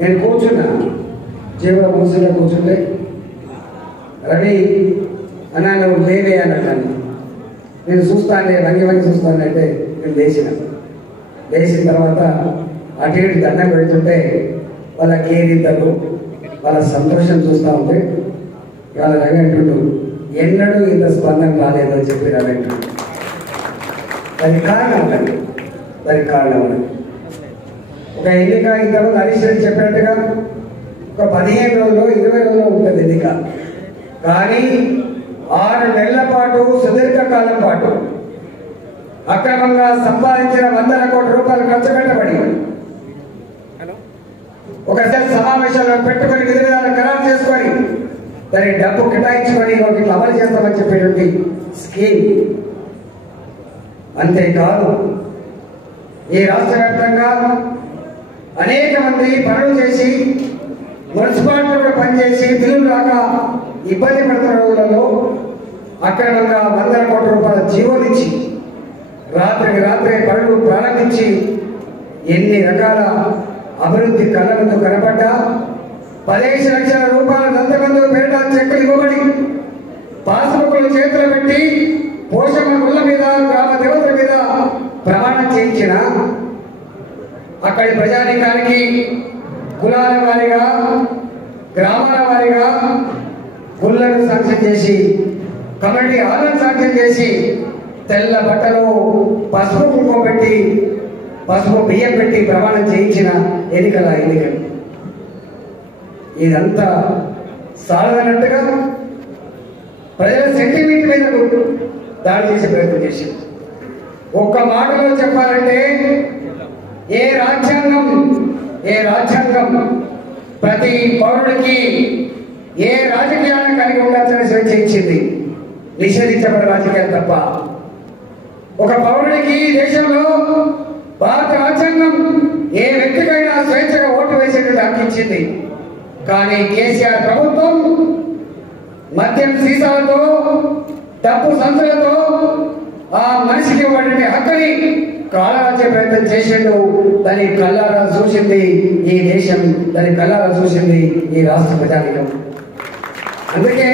నేను కూర్చున్నా జేబులో మూసిలో కూర్చుంటే రవి అన్నా నువ్వు లేవే అన్నాను. నేను చూస్తానే వంగి చూస్తానంటే నేను లేచిన తర్వాత అటు ఇటు దండం పెడుతుంటే వాళ్ళ కేరింతలు వాళ్ళ సంతోషం చూస్తూ ఉంటే వాళ్ళ రవి అంటుండు ఎన్నడూ ఇంత స్పందన రాలేదని చెప్పి రవి అంటుండు. దానికి కారణం ఉందండి, దానికి కారణం ఉన్నది. ఒక ఎన్నిక ఇంతకుముందు హరీష్ రెడ్డి చెప్పినట్టుగా ఒక 15 రోజులు 20 రోజులు ఉంటుంది ఎన్నిక. కానీ 6 నెలల పాటు సుదీర్ఘకాలం పాటు అక్రమంగా సంపాదించిన 100 కోట్ల రూపాయలు ఖర్చు పెట్టబడి ఒక సమావేశాల్లో పెట్టుకొని విధి విధానం ఖరారు చేసుకొని దాని డబ్బు కేటాయించుకొని ఇట్లా అమలు చేస్తామని చెప్పేటువంటి స్కీమ్. అంతేకాదు ఈ రాష్ట్ర వ్యాప్తంగా అనేక మంది పనులు చేసి మున్సిపాలిటీలో పనిచేసి బిల్లులు రాక ఇబ్బంది పడుతున్న రోజులలో అక్రమంగా 100 కోట్ల రూపాయల జీవోలిచ్చి రాత్రికి రాత్రే పనులు ప్రారంభించి ఎన్ని రకాల అభివృద్ధి కళ్ళ ముందు కనపడ్డా 15 లక్షల రూపాయల దంతమందు పేరిట చెక్కులు ఇవ్వబడి పాస్బుక్లు చేతులు పెట్టి పోషమ గుళ్ళ మీద గ్రామ దేవతల మీద ప్రమాణం చేయించిన అక్కడి ప్రజానికానికి కులాల వారిగా గ్రామాల వారిగా గుళ్ళను సాంక్షన్ చేసి కమిటీ హాలను సాంక్షన్ చేసి తెల్ల బట్టలు పసుపు కుంకుమ పెట్టి పసుపు బియ్యం పెట్టి ప్రమాణం చేయించిన ఎన్నికలు ఇదంతా సాలదన్నట్టుగా ప్రజల సెంటిమెంట్ మీద దాడి చేసే ప్రయత్నం చేసింది. ఒక్క మాటలో చెప్పాలంటే ఏ రాజ్యాంగం ప్రతి పౌరుడికి ఏ రాజకీయాలను కలిగి ఉండాల్సిన స్వేచ్ఛ ఇచ్చింది, నిషేధించబడిన రాజకీయాలు తప్ప. ఒక పౌరుడికి దేశంలో భారత రాజ్యాంగం ఏ వ్యక్తికైనా స్వేచ్ఛగా ఓటు వేసేటువంటి హక్కు ఇచ్చింది. కానీ కేసీఆర్ ప్రభుత్వం మద్యం సీసాలతో డబ్బు సంచులతో ఆ మనిషికి ఇవ్వబడిన హక్కుని కాలరాచే ప్రయత్నం చేసిండు. దాని కళ్ళారా చూసింది ఈ దేశం, దాని కళ్ళారా చూసింది ఈ రాష్ట్ర ప్రజానికం. అందుకే